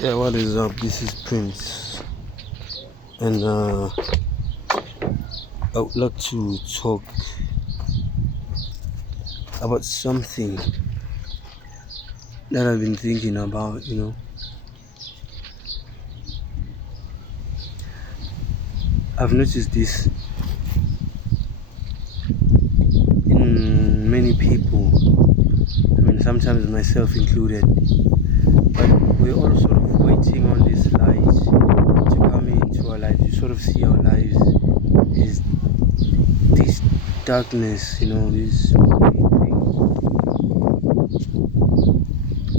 Yeah, what is up? This is Prince, and I would like to talk about something that I've been thinking about. I've noticed this in many people. I mean, sometimes myself included. But we're all sort of waiting on this light to come into our lives. You sort of see our lives is this darkness, this thing.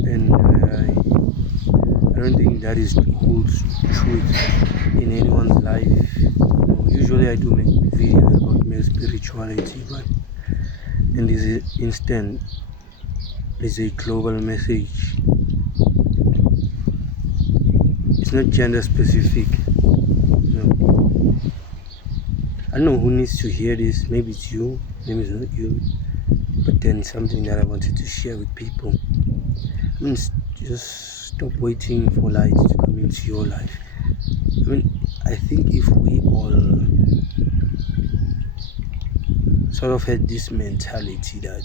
And I don't think that is holds truth in anyone's life. Usually I do make videos about male spirituality, but in this instant, there's a global message. It's not gender specific. I don't know who needs to hear this. Maybe it's you, maybe it's not you. But then something that I wanted to share with people. I mean, just stop waiting for light to come into your life. I mean, I think if we all sort of had this mentality that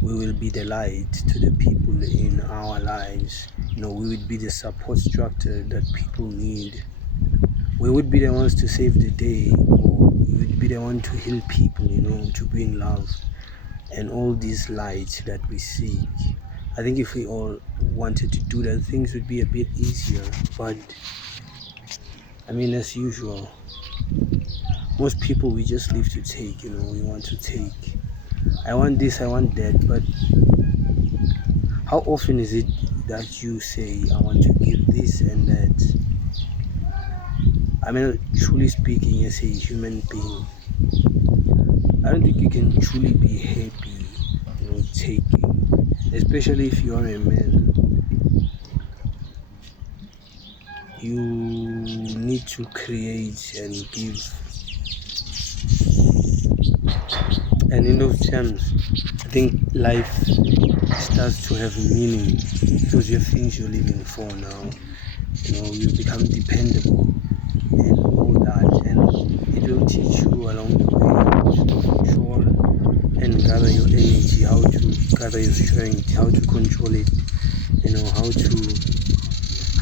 we will be the light to the people in our lives, we would be the support structure that people need. We would be the ones to save the day, or we would be the one to heal people, to bring love and all these lights that we seek. I think if we all wanted to do that, things would be a bit easier. But I mean, as usual, most people, we just live to take. We want to take. I want this, I want that. But how often is it that you say, I want to give this and that? I mean, truly speaking, as a human being, I don't think you can truly be happy, taking, especially if you are a man. You need to create and give, and in those terms, I think life starts to have meaning because you have things you're living for now. You become dependable and all that, and it will teach you along the way to control and gather your energy, how to gather your strength, how to control it,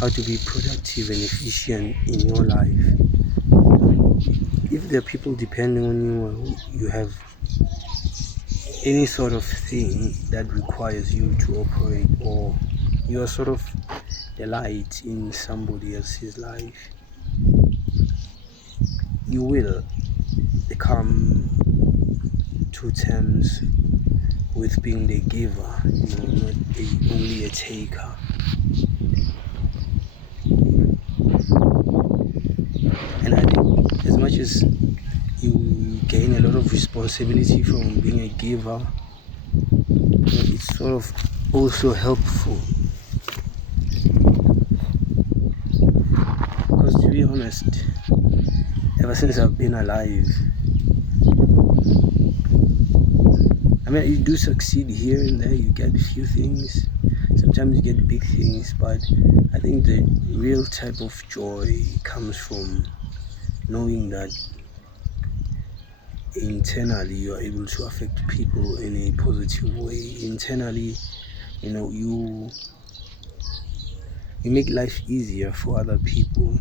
how to be productive and efficient in your life. If there are people depending on you, or you have any sort of thing that requires you to operate, or you are sort of the light in somebody else's life, you will come to terms with being the giver, not only a taker. And I think as much as you gain a lot of responsibility from being a giver, it's sort of also helpful. Because to be honest, ever since I've been alive, I mean, you do succeed here and there, you get a few things, sometimes you get big things, but I think the real type of joy comes from knowing that internally you are able to affect people in a positive way. Internally, you make life easier for other people,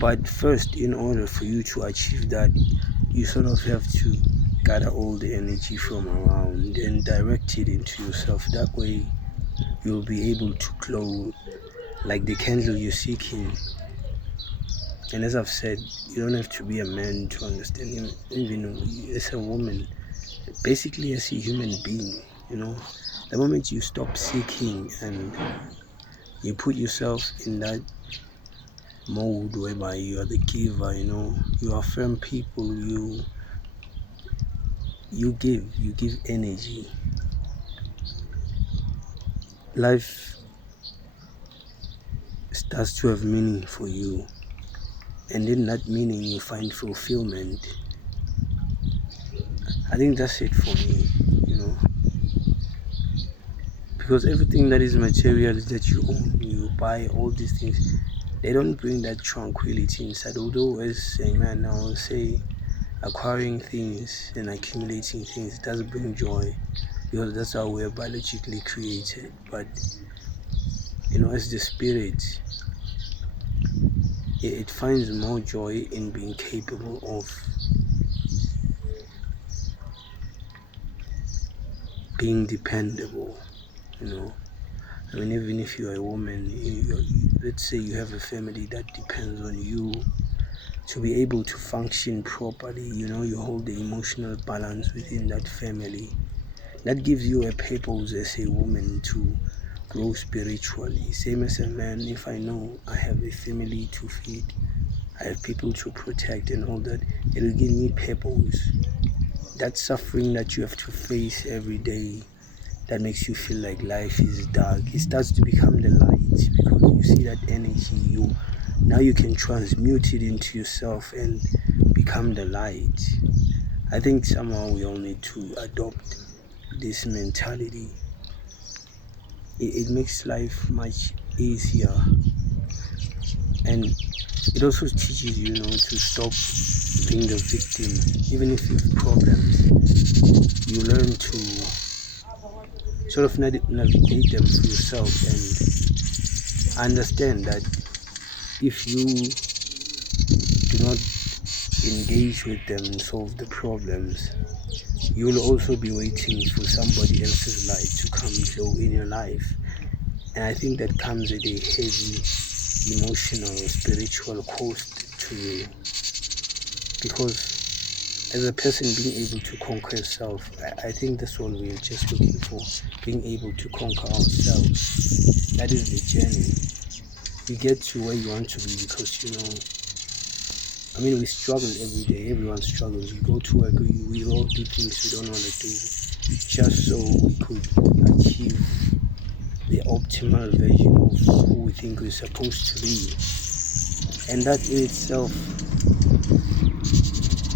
but first, in order for you to achieve that, you sort of have to gather all the energy from around and direct it into yourself. That way you'll be able to glow like the candle you're seeking. And as I've said, you don't have to be a man to understand, even as a woman, basically as a human being. The moment you stop seeking and you put yourself in that mode whereby you are the giver, you affirm people, you give energy, life starts to have meaning for you, and in that meaning you find fulfillment. I think that's it for me. because everything that is material that you own, you buy, all these things, they don't bring that tranquility inside. Although as a man, I will say acquiring things and accumulating things does bring joy, because that's how we're biologically created. But as the spirit, it finds more joy in being capable of being dependable. Even if you're a woman, let's say you have a family that depends on you to be able to function properly. You hold the emotional balance within that family. That gives you a purpose as a woman to grow spiritually. Same as a man, if I know I have a family to feed, I have people to protect and all that, it will give me purpose. That suffering that you have to face every day, that makes you feel like life is dark, it starts to become the light, because you see that energy, now you can transmute it into yourself and become the light. I think somehow we all need to adopt this mentality. It makes life much easier, and it also teaches you, to stop being the victim. Even if you have problems, you learn to sort of navigate them for yourself and understand that if you do not engage with them and solve the problems, you will also be waiting for somebody else's light to come glow in your life. And I think that comes at a heavy emotional, spiritual cost to you, because as a person being able to conquer yourself, I think that's all we're just looking for, being able to conquer ourselves. That is the journey. You get to where you want to be because we struggle every day. Everyone struggles. We go to work, we all do things we don't want to do just so we could achieve the optimal version of who we think we're supposed to be. And that in itself,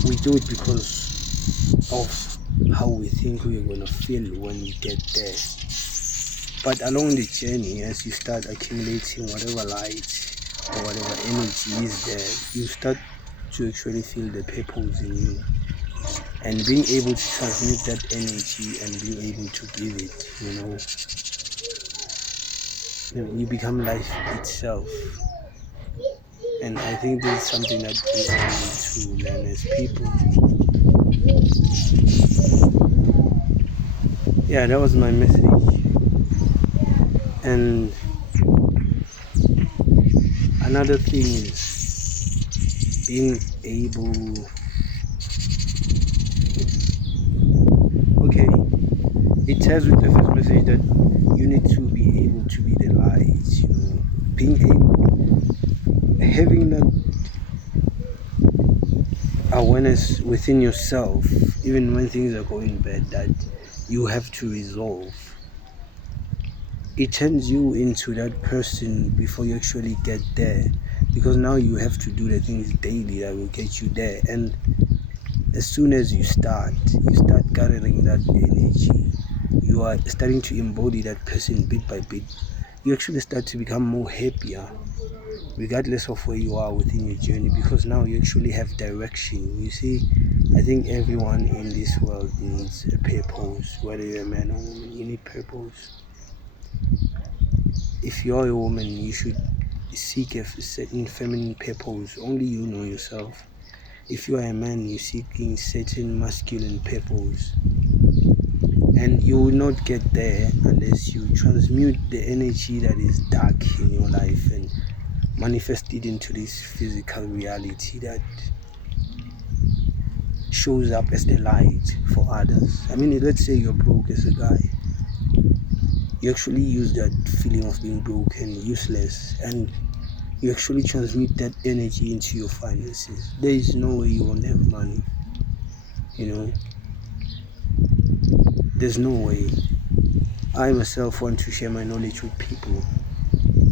we do it because of how we think we're going to feel when we get there. But along the journey, as you start accumulating whatever light or whatever energy is there, you start to actually feel the purpose in you. And being able to transmit that energy and being able to give it, you become life itself. And I think this is something that we all need to learn as people. Yeah, that was my message. And another thing is being able, okay, it tells with the first message that you need to be able to be the light, being able, having that awareness within yourself, even when things are going bad, that you have to resolve. It turns you into that person before you actually get there, because now you have to do the things daily that will get you there. And as soon as you start gathering that energy, you are starting to embody that person bit by bit. You actually start to become more happier, regardless of where you are within your journey, because now you actually have direction. You see, I think everyone in this world needs a purpose. Whether you're a man or woman, you need purpose. If you're a woman, you should seek a certain feminine purpose. Only you know yourself. If you are a man, you're seeking certain masculine purpose. And you will not get there unless you transmute the energy that is dark in your life and manifest it into this physical reality that shows up as the light for others. Let's say you're broke as a guy. You actually use that feeling of being broke and useless, and you actually transmit that energy into your finances. There is no way you won't have money. There's no way. I myself want to share my knowledge with people.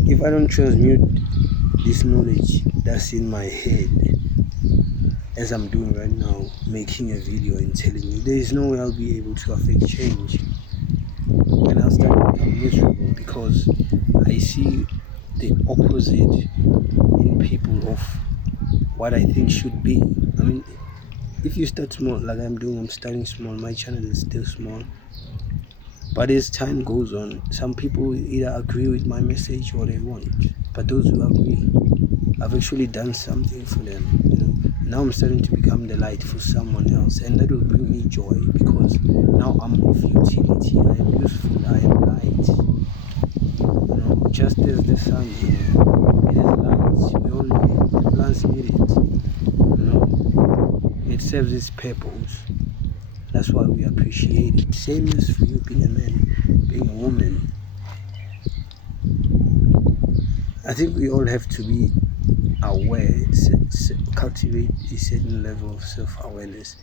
If I don't transmute this knowledge that's in my head, as I'm doing right now, making a video and telling you, there is no way I'll be able to affect change. And I'll start to become miserable because I see the opposite in people of what I think should be. I mean, if you start small, like I'm doing, I'm starting small. My channel is still small, but as time goes on, some people either agree with my message or they won't. But those who agree, I've actually done something for them. Now I'm starting to become the light for someone else, and that will bring me joy because now I'm of utility. I am useful. I am light. Just as the sun, it is light. We all need it. The plants need it. It serves its purpose. That's why we appreciate it. Same as for you being a man, being a woman. I think we all have to be aware, cultivate a certain level of self-awareness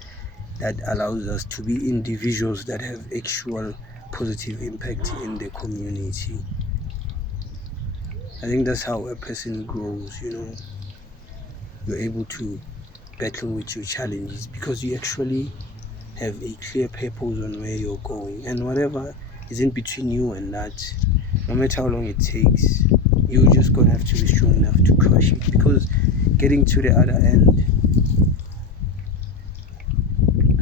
that allows us to be individuals that have actual positive impact in the community. I think that's how a person grows. You're able to battle with your challenges because you actually have a clear purpose on where you're going, and whatever is in between you and that, no matter how long it takes, you're just gonna have to be strong enough to crush it, because getting to the other end,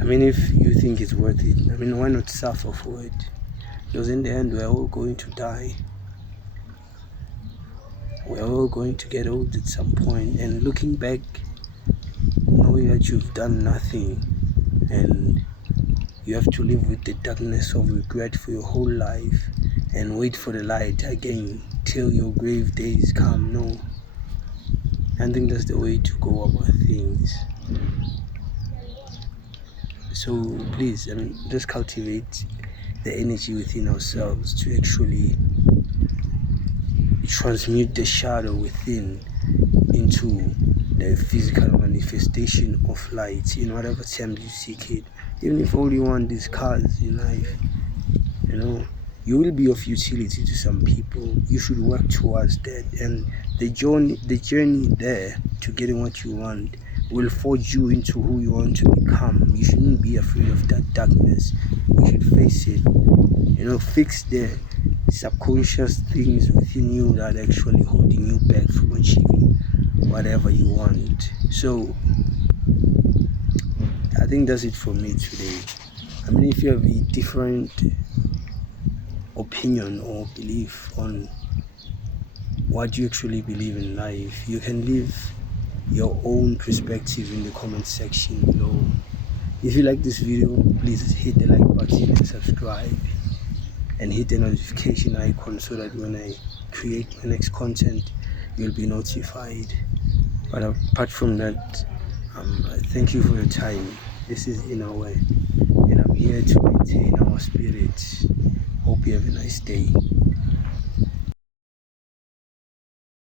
I mean, if you think it's worth it, I mean, why not suffer for it? Because in the end, we're all going to die. We're all going to get old at some point, and looking back, knowing that you've done nothing, and you have to live with the darkness of regret for your whole life and wait for the light again till your grave days come. No, I think that's the way to go about things. So please, I mean, just cultivate the energy within ourselves to actually transmute the shadow within into the physical manifestation of light in whatever terms you seek it. Even if all you want is cars in life, you will be of utility to some people. You should work towards that, and the journey there to getting what you want will forge you into who you want to become. You shouldn't be afraid of that darkness. You should face it. Fix the subconscious things within you that are actually holding you back from achieving whatever you want. So I think that's it for me today. I mean, if you have a different opinion or belief on what you actually believe in life, you can leave your own perspective in the comment section below. If you like this video, please hit the like button and subscribe, and hit the notification icon so that when I create my next content, you'll be notified. But apart from that, thank you for your time. This is In Our Way, and I'm here to maintain our spirits. Hope you have a nice day.